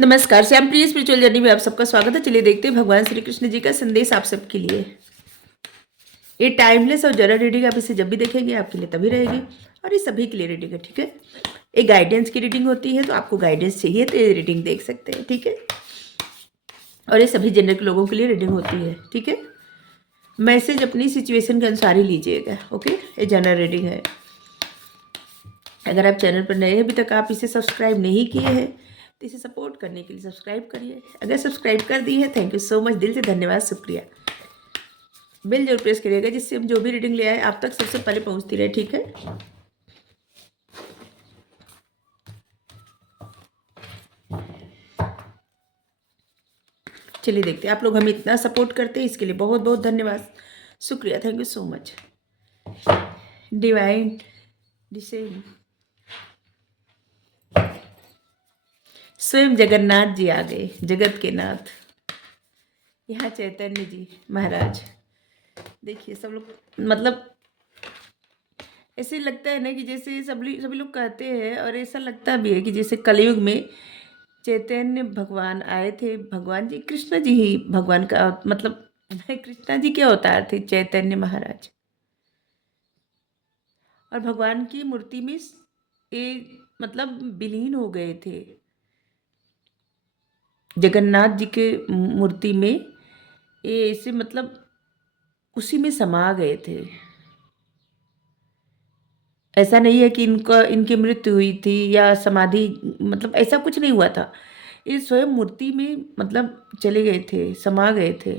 नमस्कार, श्याम प्रिय spiritual journey में आप सबका स्वागत है। चलिए देखते हैं भगवान श्री कृष्ण जी का संदेश आप सबके लिए। ये टाइमलेस और जनरल रीडिंग, आप इसे जब भी देखेंगे आपके लिए तभी रहेगी और ये सभी के लिए रीडिंग है, ठीक है। एक गाइडेंस की रीडिंग होती है, तो आपको गाइडेंस चाहिए तो ये रीडिंग देख सकते हैं, ठीक है। और ये सभी जेंडर के लोगों के लिए रीडिंग होती है, ठीक है। मैसेज अपनी सिचुएशन के अनुसार ही लीजिएगा, ओके। ये जनरल रीडिंग है। अगर आप चैनल पर नए हैं, अभी तक आप इसे सब्सक्राइब नहीं किए हैं तो इसे सपोर्ट करने के लिए सब्सक्राइब करिए। अगर सब्सक्राइब कर दी है, थैंक यू सो मच, दिल से धन्यवाद, शुक्रिया। बेल जरूर प्रेस करिएगा जिससे हम जो भी रीडिंग ले आए आप तक सबसे पहले पहुंचती रहे, ठीक है। चलिए देखते हैं। आप लोग हमें इतना सपोर्ट करते हैं, इसके लिए बहुत बहुत धन्यवाद, शुक्रिया, thank you so much. Divine descend, स्वयं जगन्नाथ जी आ गए, जगत के नाथ। यहाँ चैतन्य जी महाराज, देखिए सब लोग, मतलब ऐसे लगता है ना कि जैसे सभी लोग कहते हैं, और ऐसा लगता भी है कि जैसे कलयुग में चैतन्य भगवान आए थे। भगवान जी कृष्ण जी ही भगवान का मतलब कृष्णा जी के अवतार थे चैतन्य महाराज, और भगवान की मूर्ति में ये मतलब विलीन हो गए थे। जगन्नाथ जी के मूर्ति में ये ऐसे मतलब उसी में समा गए थे। ऐसा नहीं है कि इनकी मृत्यु हुई थी या समाधि, मतलब ऐसा कुछ नहीं हुआ था। ये स्वयं मूर्ति में मतलब चले गए थे, समा गए थे।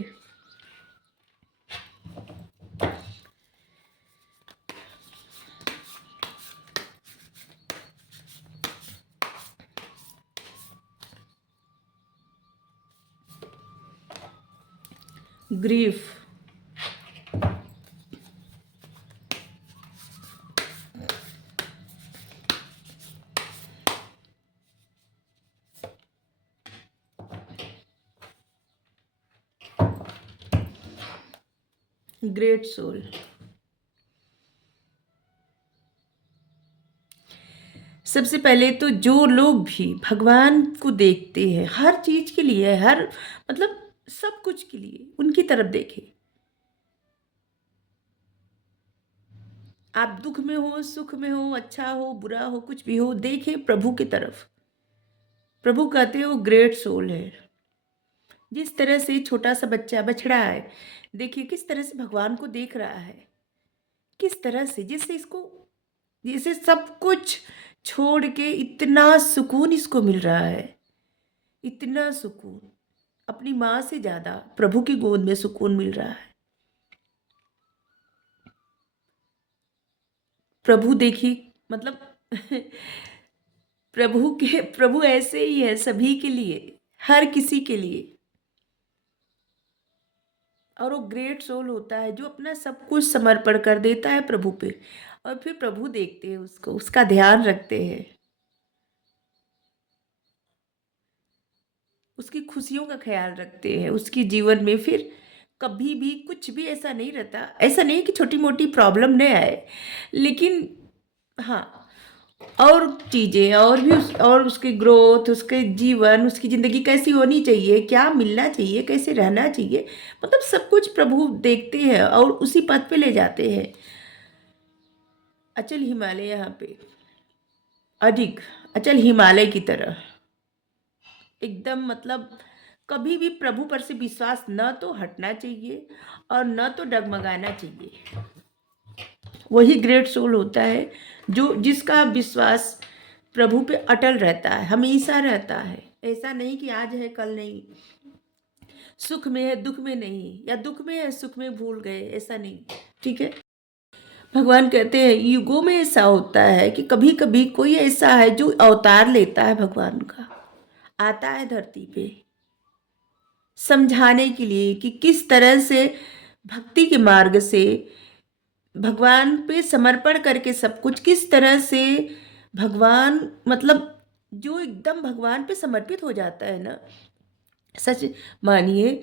Grief, great soul. सबसे पहले तो जो लोग भी भगवान को देखते हैं, हर चीज के लिए, हर मतलब सब कुछ के लिए उनकी तरफ देखें। आप दुख में हो, सुख में हो, अच्छा हो, बुरा हो, कुछ भी हो, देखें प्रभु की तरफ। प्रभु कहते हैं वो ग्रेट सोल है। जिस तरह से छोटा सा बच्चा बछड़ा है, देखिए किस तरह से भगवान को देख रहा है, किस तरह से, जिससे इसको, जिसे सब कुछ छोड़ के इतना सुकून इसको मिल रहा है, इतना सुकून, अपनी माँ से ज्यादा प्रभु की गोद में सुकून मिल रहा है। प्रभु देखिए मतलब प्रभु ऐसे ही है सभी के लिए, हर किसी के लिए। और वो ग्रेट सोल होता है जो अपना सब कुछ समर्पण कर देता है प्रभु पे, और फिर प्रभु देखते हैं उसको, उसका ध्यान रखते हैं, उसकी खुशियों का ख्याल रखते हैं। उसकी जीवन में फिर कभी भी कुछ भी ऐसा नहीं रहता। ऐसा नहीं कि छोटी मोटी प्रॉब्लम नहीं आए, लेकिन हाँ, और चीज़ें और भी और उसकी ग्रोथ, उसके जीवन, उसकी ज़िंदगी कैसी होनी चाहिए, क्या मिलना चाहिए, कैसे रहना चाहिए, मतलब सब कुछ प्रभु देखते हैं और उसी पथ पे ले जाते हैं। अचल हिमालय, यहाँ पे अधिक अचल हिमालय की तरह एकदम, मतलब कभी भी प्रभु पर से विश्वास न तो हटना चाहिए और न तो डगमगाना चाहिए। वही ग्रेट सोल होता है जो जिसका विश्वास प्रभु पे अटल रहता है, हमेशा रहता है। ऐसा नहीं कि आज है कल नहीं, सुख में है दुख में नहीं, या दुख में है सुख में भूल गए, ऐसा नहीं, ठीक है। भगवान कहते हैं युगों में ऐसा होता है कि कभी कभी कोई ऐसा है जो अवतार लेता है, भगवान का आता है धरती पे समझाने के लिए कि किस तरह से भक्ति के मार्ग से भगवान पे समर्पण करके सब कुछ, किस तरह से भगवान मतलब जो एकदम भगवान पे समर्पित हो जाता है ना, सच मानिए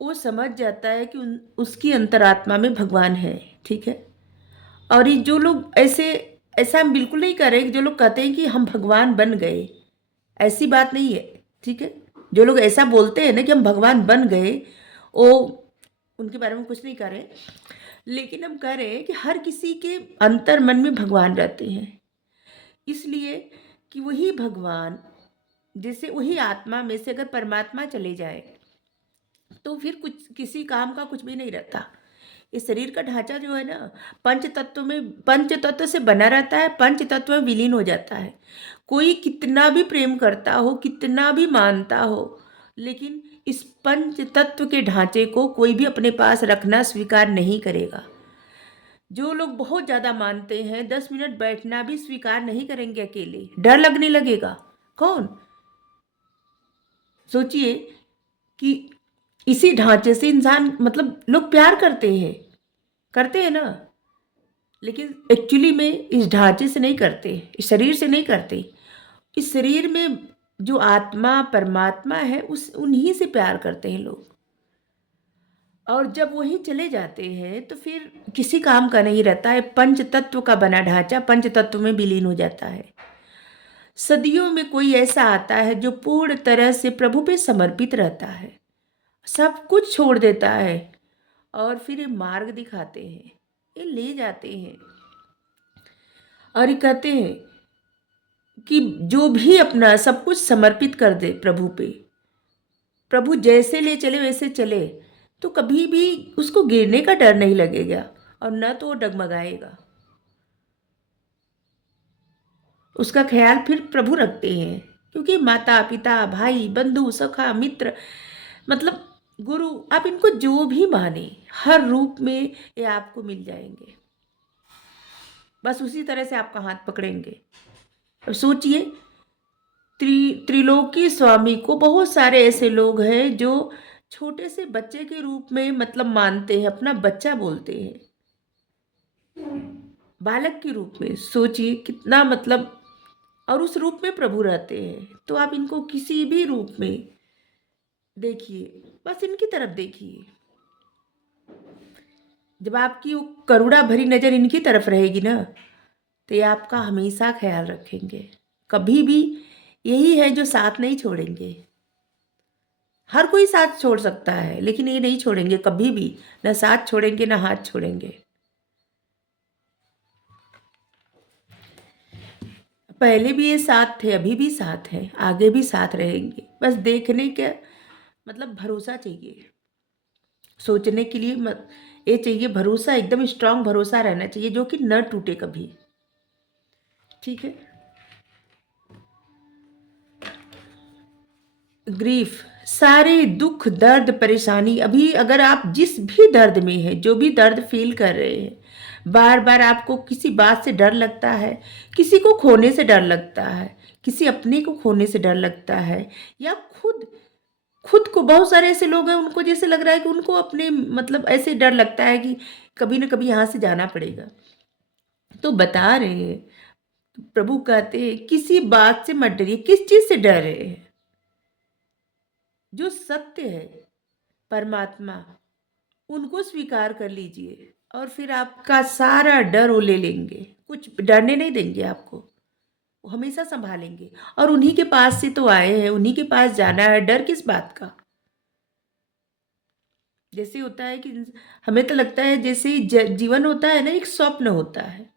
वो समझ जाता है कि उसकी अंतरात्मा में भगवान है, ठीक है। और ये जो लोग ऐसा हम बिल्कुल नहीं कर रहे कि जो लोग कहते हैं कि हम भगवान बन गए, ऐसी बात नहीं है। ठीक है, जो लोग ऐसा बोलते हैं ना कि हम भगवान बन गए, वो उनके बारे में कुछ नहीं कर रहे, लेकिन हम कह रहे हैं कि हर किसी के अंतर मन में भगवान रहते हैं, इसलिए कि वही भगवान, जैसे वही आत्मा में से अगर परमात्मा चले जाए तो फिर कुछ किसी काम का कुछ भी नहीं रहता। इस शरीर का ढांचा जो है ना, पंच तत्व से बना रहता है, पंच तत्व में विलीन हो जाता है। कोई कितना भी प्रेम करता हो, कितना भी मानता हो, लेकिन इस पंच तत्व के ढांचे को कोई भी अपने पास रखना स्वीकार नहीं करेगा। जो लोग बहुत ज़्यादा मानते हैं 10 मिनट बैठना भी स्वीकार नहीं करेंगे, अकेले डर लगने लगेगा। कौन? सोचिए कि इसी ढांचे से इंसान, मतलब लोग प्यार करते हैं ना, लेकिन एक्चुअली में इस ढांचे से नहीं करते, इस शरीर से नहीं करते। इस शरीर में जो आत्मा परमात्मा है, उस उन्हीं से प्यार करते हैं लोग। और जब वहीं चले जाते हैं तो फिर किसी काम का नहीं रहता है। पंच तत्व का बना ढांचा पंच तत्व में विलीन हो जाता है। सदियों में कोई ऐसा आता है जो पूर्ण तरह से प्रभु पे समर्पित रहता है, सब कुछ छोड़ देता है, और फिर ये मार्ग दिखाते हैं, ये ले जाते हैं और ये कहते हैं कि जो भी अपना सब कुछ समर्पित कर दे प्रभु पे, प्रभु जैसे ले चले वैसे चले, तो कभी भी उसको गिरने का डर नहीं लगेगा और न तो वो डगमगाएगा। उसका ख्याल फिर प्रभु रखते हैं, क्योंकि माता पिता भाई बंधु सखा मित्र, मतलब गुरु, आप इनको जो भी माने, हर रूप में ये आपको मिल जाएंगे। बस उसी तरह से आपका हाथ पकड़ेंगे। अब सोचिए, त्रिलोकी स्वामी को बहुत सारे ऐसे लोग हैं जो छोटे से बच्चे के रूप में मतलब मानते हैं, अपना बच्चा बोलते हैं, बालक के रूप में। सोचिए कितना मतलब, और उस रूप में प्रभु रहते हैं। तो आप इनको किसी भी रूप में देखिए, बस इनकी तरफ देखिए। जब आपकी वो करुणा भरी नज़र इनकी तरफ रहेगी ना, तो ये आपका हमेशा ख्याल रखेंगे। कभी भी यही है जो साथ नहीं छोड़ेंगे। हर कोई साथ छोड़ सकता है, लेकिन ये नहीं छोड़ेंगे कभी भी, ना साथ छोड़ेंगे ना हाथ छोड़ेंगे। पहले भी ये साथ थे, अभी भी साथ हैं, आगे भी साथ रहेंगे। बस देखने का मतलब भरोसा चाहिए, सोचने के लिए ये चाहिए भरोसा, एकदम स्ट्रांग भरोसा रहना चाहिए, जो कि न टूटे कभी। ठीक है। ग्रीफ, सारे दुख दर्द परेशानी, अभी अगर आप जिस भी दर्द में हैं, जो भी दर्द फील कर रहे हैं, बार बार आपको किसी बात से डर लगता है, किसी को खोने से डर लगता है, किसी अपने को खोने से डर लगता है, या खुद खुद को, बहुत सारे ऐसे लोग हैं उनको जैसे लग रहा है कि उनको अपने मतलब ऐसे डर लगता है कि कभी ना कभी यहाँ से जाना पड़ेगा। तो बता रहे हैं, प्रभु कहते हैं किसी बात से मत डरिए। किस चीज़ से डर रहे हैं? जो सत्य है परमात्मा, उनको स्वीकार कर लीजिए, और फिर आपका सारा डर वो ले लेंगे, कुछ डरने नहीं देंगे आपको, वो हमेशा संभालेंगे। और उन्हीं के पास से तो आए हैं, उन्हीं के पास जाना है, डर किस बात का? जैसे होता है कि हमें तो लगता है जैसे जीवन होता है ना, एक स्वप्न होता है।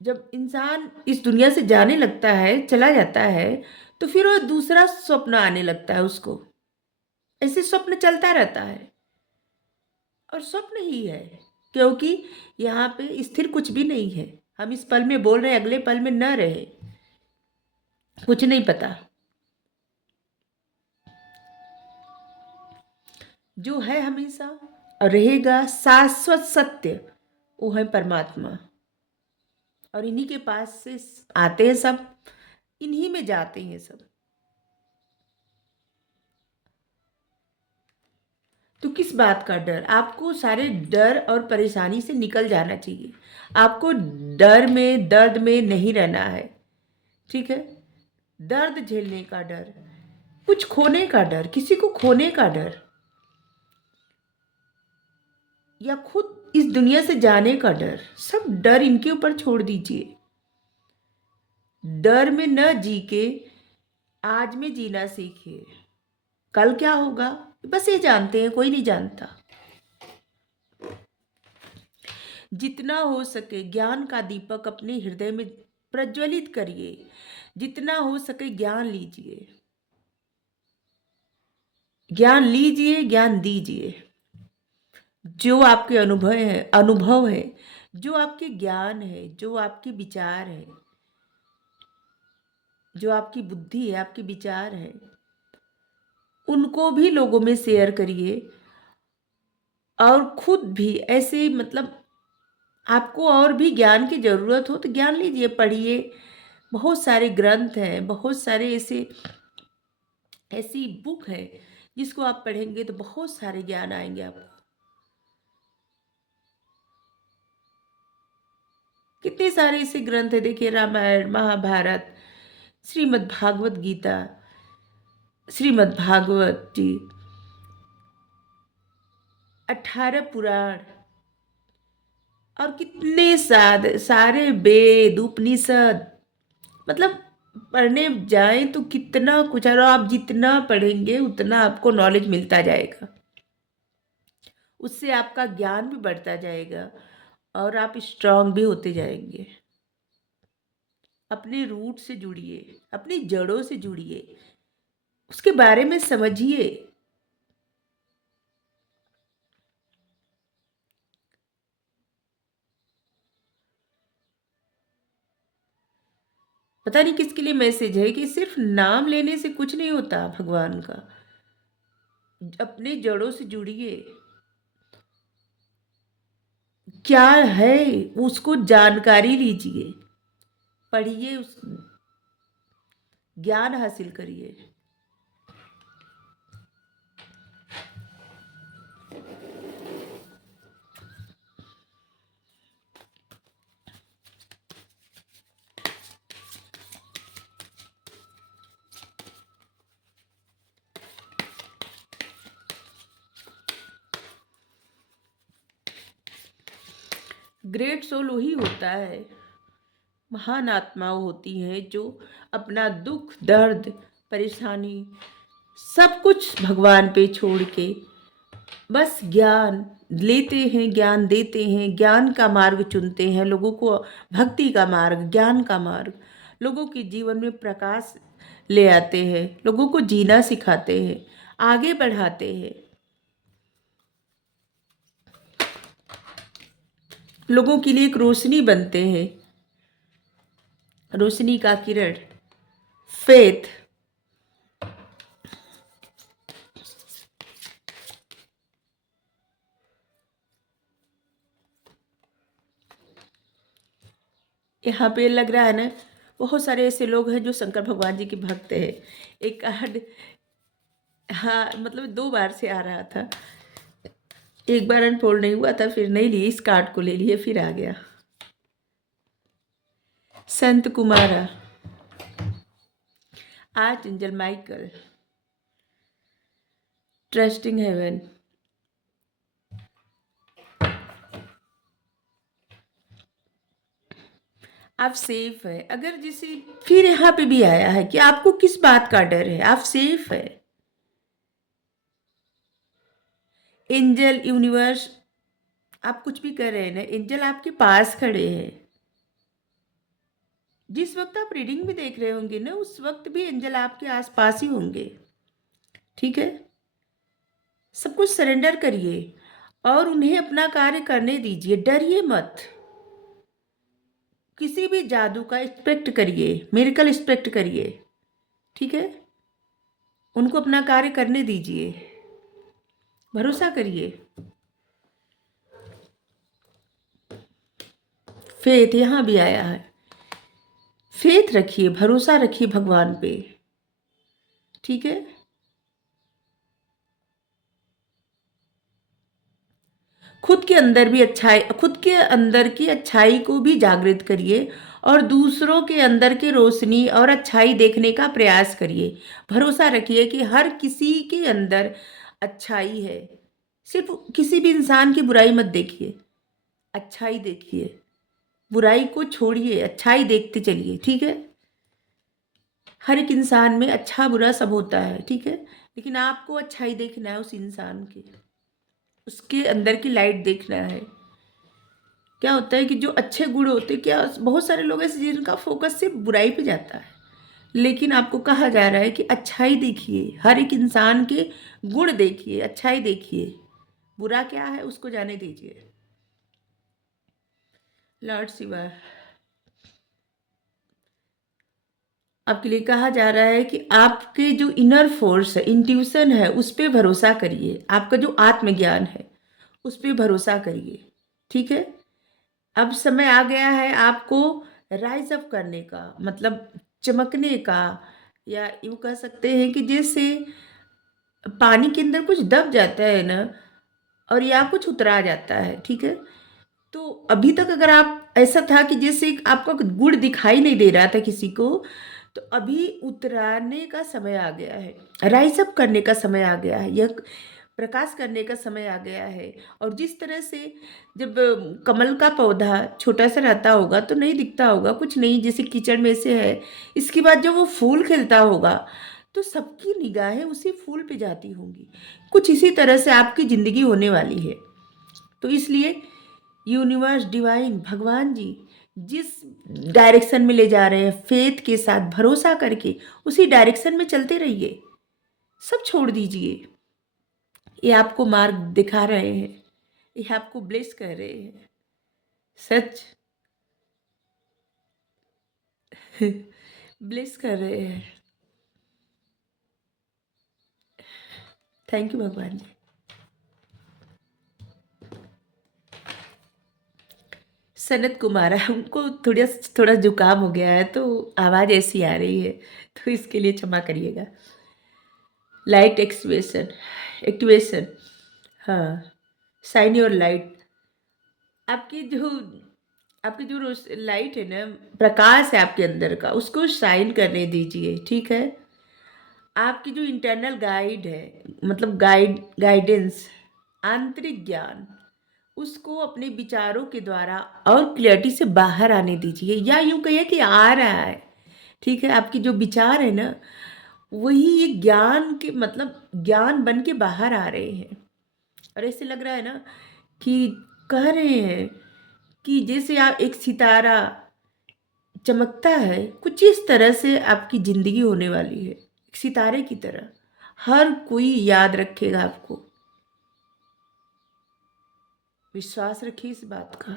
जब इंसान इस दुनिया से जाने लगता है, चला जाता है, तो फिर वो दूसरा स्वप्न आने लगता है उसको। ऐसे स्वप्न चलता रहता है, और स्वप्न ही है, क्योंकि यहाँ पे स्थिर कुछ भी नहीं है। हम इस पल में बोल रहे हैं, अगले पल में न रहे, कुछ नहीं पता। जो है हमेशा और रहेगा शाश्वत सत्य, वो है परमात्मा। और इन्हीं के पास से आते हैं सब, इन्हीं में जाते हैं सब। तो किस बात का डर? आपको सारे डर और परेशानी से निकल जाना चाहिए। आपको डर में, दर्द में नहीं रहना है। ठीक है। दर्द झेलने का डर, कुछ खोने का डर, किसी को खोने का डर, या खुद इस दुनिया से जाने का डर, सब डर इनके ऊपर छोड़ दीजिए। डर में न जी के आज में जीना सीखिए, कल क्या होगा बस ये जानते हैं, कोई नहीं जानता। जितना हो सके ज्ञान का दीपक अपने हृदय में प्रज्वलित करिए, जितना हो सके ज्ञान लीजिए, ज्ञान लीजिए, ज्ञान दीजिए। जो आपके अनुभव है, जो आपके ज्ञान है, जो आपके विचार है, जो आपकी बुद्धि है, आपके विचार है, उनको भी लोगों में शेयर करिए। और खुद भी ऐसे मतलब आपको और भी ज्ञान की ज़रूरत हो तो ज्ञान लीजिए, पढ़िए। बहुत सारे ग्रंथ हैं, बहुत सारे ऐसी बुक है जिसको आप पढ़ेंगे तो बहुत सारे ज्ञान आएंगे आपको। कितने सारे ऐसे ग्रंथ है, देखिए रामायण, महाभारत, श्रीमद् भागवत गीता, श्रीमद् भागवत जी, 18 पुराण, और कितने सारे वेद उपनिषद। मतलब पढ़ने जाएं तो कितना कुछ है, और आप जितना पढ़ेंगे उतना आपको नॉलेज मिलता जाएगा, उससे आपका ज्ञान भी बढ़ता जाएगा और आप स्ट्रांग भी होते जाएंगे। अपने रूट से जुड़िए, अपनी जड़ों से जुड़िए, उसके बारे में समझिए। पता नहीं किसके लिए मैसेज है कि सिर्फ नाम लेने से कुछ नहीं होता भगवान का। अपने जड़ों से जुड़िए, क्या है उसको जानकारी लीजिए, पढ़िए, उस ज्ञान हासिल करिए। ग्रेट सोल वही होता है, महान आत्माएं होती हैं जो अपना दुख दर्द परेशानी सब कुछ भगवान पे छोड़ के बस ज्ञान लेते हैं, ज्ञान देते हैं, ज्ञान का मार्ग चुनते हैं, लोगों को भक्ति का मार्ग, ज्ञान का मार्ग, लोगों के जीवन में प्रकाश ले आते हैं, लोगों को जीना सिखाते हैं, आगे बढ़ाते हैं, लोगों के लिए एक रोशनी बनते हैं, रोशनी का किरण, फेथ। यहाँ पे लग रहा है ना, बहुत सारे ऐसे लोग हैं जो शंकर भगवान जी के भक्त हैं। एक कार्ड, हाँ मतलब 2 बार से आ रहा था, एक बार अनफोल्ड नहीं हुआ था, फिर नहीं लिए, इस कार्ड को ले लिए, फिर आ गया। संत Kumara, archangel Michael, trusting heaven. आप सेफ है, अगर जैसे फिर यहाँ पे भी आया है कि आपको किस बात का डर है, आप सेफ है। एंजल यूनिवर्स, आप कुछ भी कर रहे हैं ना, एंजल आपके पास खड़े हैं। जिस वक्त आप रीडिंग में देख रहे होंगे ना, उस वक्त भी एंजल आपके आसपास ही होंगे। ठीक है, सब कुछ सरेंडर करिए और उन्हें अपना कार्य करने दीजिए, डरिए मत। किसी भी जादू का एक्सपेक्ट करिए, मिरेकल एक्सपेक्ट करिए, ठीक है, उनको अपना कार्य करने दीजिए, भरोसा करिए। फेथ यहाँ भी आया है, फेथ रखिए, भरोसा रखिए भगवान पे, ठीक है। खुद के अंदर भी अच्छाई, खुद के अंदर की अच्छाई को भी जागृत करिए और दूसरों के अंदर की रोशनी और अच्छाई देखने का प्रयास करिए। भरोसा रखिए कि हर किसी के अंदर अच्छाई है। सिर्फ किसी भी इंसान की बुराई मत देखिए, अच्छाई देखिए, बुराई को छोड़िए, अच्छाई देखते चलिए, ठीक है। हर एक इंसान में अच्छा बुरा सब होता है, ठीक है, लेकिन आपको अच्छाई देखना है उस इंसान की, उसके अंदर की लाइट देखना है। क्या होता है कि जो अच्छे गुण होते हैं, क्या बहुत सारे लोग ऐसे जिनका फोकस सिर्फ बुराई पे जाता है, लेकिन आपको कहा जा रहा है कि अच्छाई देखिए, हर एक इंसान के गुण देखिए, अच्छाई देखिए, बुरा क्या है उसको जाने दीजिए। लॉर्ड शिवा, आपके लिए कहा जा रहा है कि आपके जो इनर फोर्स है, इंट्यूशन है, उस पर भरोसा करिए, आपका जो आत्मज्ञान है उस पर भरोसा करिए, ठीक है। अब समय आ गया है आपको राइज अप करने का, मतलब चमकने का, या यूँ कह सकते हैं कि जैसे पानी के अंदर कुछ दब जाता है ना, और या कुछ उतरा जाता है, ठीक है। तो अभी तक अगर आप ऐसा था कि जैसे एक आपका गुड़ दिखाई नहीं दे रहा था किसी को, तो अभी उतराने का समय आ गया है, राइज अप करने का समय आ गया है, यह प्रकाश करने का समय आ गया है। और जिस तरह से जब कमल का पौधा छोटा सा रहता होगा तो नहीं दिखता होगा, कुछ नहीं, जैसे कीचड़ में से है, इसके बाद जब वो फूल खिलता होगा तो सबकी निगाहें उसी फूल पे जाती होंगी। कुछ इसी तरह से आपकी ज़िंदगी होने वाली है। तो इसलिए यूनिवर्स, डिवाइन, भगवान जी जिस डायरेक्शन में ले जा रहे हैं, फेथ के साथ भरोसा करके उसी डायरेक्शन में चलते रहिए, सब छोड़ दीजिए। ये आपको मार्ग दिखा रहे हैं, ये आपको ब्लेस कर रहे हैं, सच ब्लेस कर रहे हैं। थैंक यू भगवान जी। सनत कुमार है, उनको थोड़ा थोड़ा जुकाम हो गया है तो आवाज़ ऐसी आ रही है, तो इसके लिए क्षमा करिएगा। लाइट एक्टिवेशन, एक्टिवेशन, हाँ, शाइन योर लाइट। आपकी जो आपकी जो लाइट है ना, प्रकाश है आपके अंदर का, उसको शाइन करने दीजिए, ठीक है। आपकी जो इंटरनल गाइड है, मतलब गाइडेंस, आंतरिक ज्ञान, उसको अपने विचारों के द्वारा और क्लियरिटी से बाहर आने दीजिए, या यूं कहिए कि आ रहा है, ठीक है। आपकी जो विचार है ना, वही ये ज्ञान के, मतलब ज्ञान बन के बाहर आ रहे हैं। और ऐसे लग रहा है ना कि कह रहे हैं कि जैसे आप एक सितारा चमकता है, कुछ इस तरह से आपकी ज़िंदगी होने वाली है, एक सितारे की तरह। हर कोई याद रखेगा आपको, विश्वास रखिए इस बात का।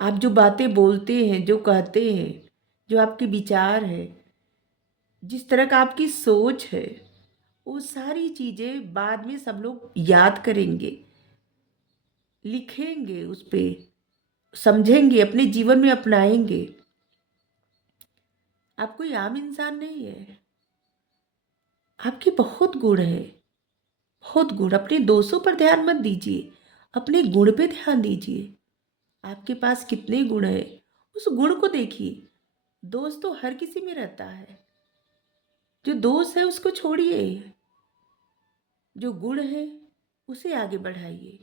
आप जो बातें बोलते हैं, जो कहते हैं, जो आपके विचार है, जिस तरह का आपकी सोच है, वो सारी चीज़ें बाद में सब लोग याद करेंगे, लिखेंगे उस पे, समझेंगे, अपने जीवन में अपनाएंगे। आप कोई आम इंसान नहीं है, आपके बहुत गुण है, बहुत गुण। अपने दोषों पर ध्यान मत दीजिए, अपने गुण पे ध्यान दीजिए। आपके पास कितने गुण हैं, उस गुण को देखिए। दोष तो हर किसी में रहता है, जो दोष है उसको छोड़िए, जो गुण है उसे आगे बढ़ाइए,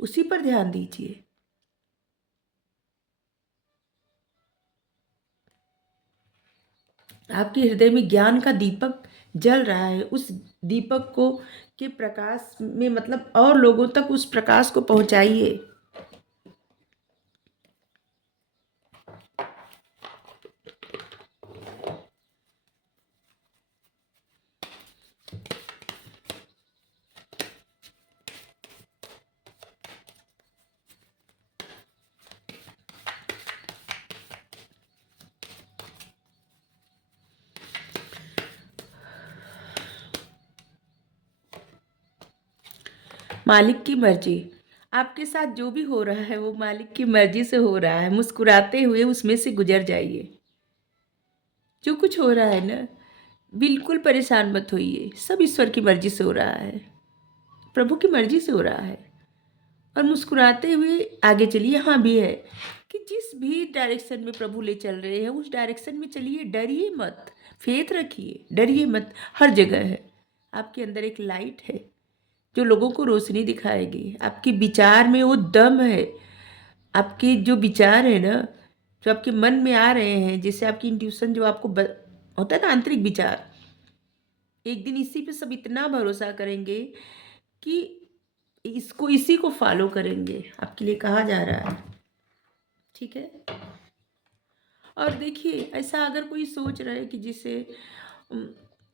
उसी पर ध्यान दीजिए। आपके हृदय में ज्ञान का दीपक जल रहा है, उस दीपक को के प्रकाश में, मतलब और लोगों तक उस प्रकाश को पहुंचाइए। मालिक की मर्जी, आपके साथ जो भी हो रहा है वो मालिक की मर्जी से हो रहा है। मुस्कुराते हुए उसमें से गुजर जाइए। जो कुछ हो रहा है ना, बिल्कुल परेशान मत होइए, सब ईश्वर की मर्जी से हो रहा है, प्रभु की मर्जी से हो रहा है। और मुस्कुराते हुए आगे चलिए। हाँ भी है कि जिस भी डायरेक्शन में प्रभु ले चल रहे हैं उस डायरेक्शन में चलिए, डरिए मत, फेथ रखिए, डरिए मत। हर जगह है, आपके अंदर एक लाइट है जो लोगों को रोशनी दिखाएगी। आपके विचार में वो दम है, आपके जो विचार है ना, जो आपके मन में आ रहे हैं, जिससे आपकी इंट्यूशन जो आपको होता है ना आंतरिक विचार, एक दिन इसी पे सब इतना भरोसा करेंगे कि इसी को फॉलो करेंगे। आपके लिए कहा जा रहा है, ठीक है। और देखिए, ऐसा अगर कोई सोच रहा है कि जिसे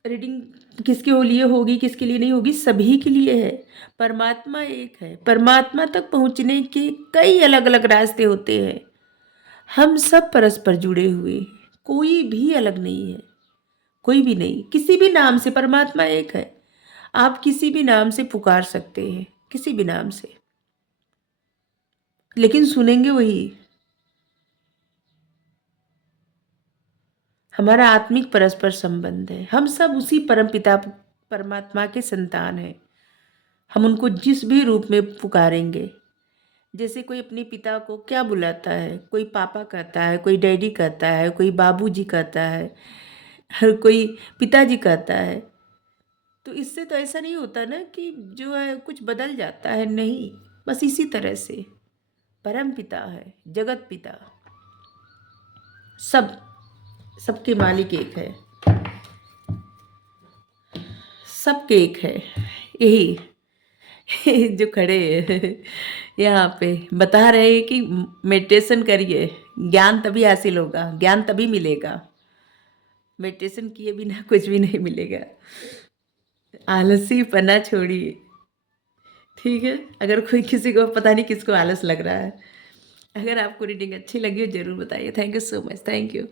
रीडिंग किसके लिए होगी, किसके लिए नहीं होगी, सभी के लिए है। परमात्मा एक है। परमात्मा तक पहुंचने के कई अलग अलग रास्ते होते हैं। हम सब परस्पर जुड़े हुए, कोई भी अलग नहीं है, कोई भी नहीं। किसी भी नाम से परमात्मा एक है। आप किसी भी नाम से पुकार सकते हैं, किसी भी नाम से, लेकिन सुनेंगे वही। हमारा आत्मिक परस्पर संबंध है। हम सब उसी परमपिता परमात्मा के संतान हैं। हम उनको जिस भी रूप में पुकारेंगे, जैसे कोई अपने पिता को क्या बुलाता है, कोई पापा कहता है, कोई डैडी कहता है, कोई बाबूजी कहता है, हर कोई पिताजी कहता है। तो इससे तो ऐसा नहीं होता ना कि जो है कुछ बदल जाता है, नहीं। बस इसी तरह से परम पिता है, जगत पिता, सब सबके मालिक एक है, सबके एक है। यही जो खड़े हैं यहाँ पे बता रहे हैं कि मेडिटेशन करिए, ज्ञान तभी हासिल होगा, ज्ञान तभी मिलेगा। मेडिटेशन किए बिना कुछ भी नहीं मिलेगा। आलसी पना छोड़िए, ठीक है। अगर कोई किसी को पता नहीं किसको आलस लग रहा है। अगर आपको रीडिंग अच्छी लगी हो जरूर बताइए। Thank you so much. Thank you.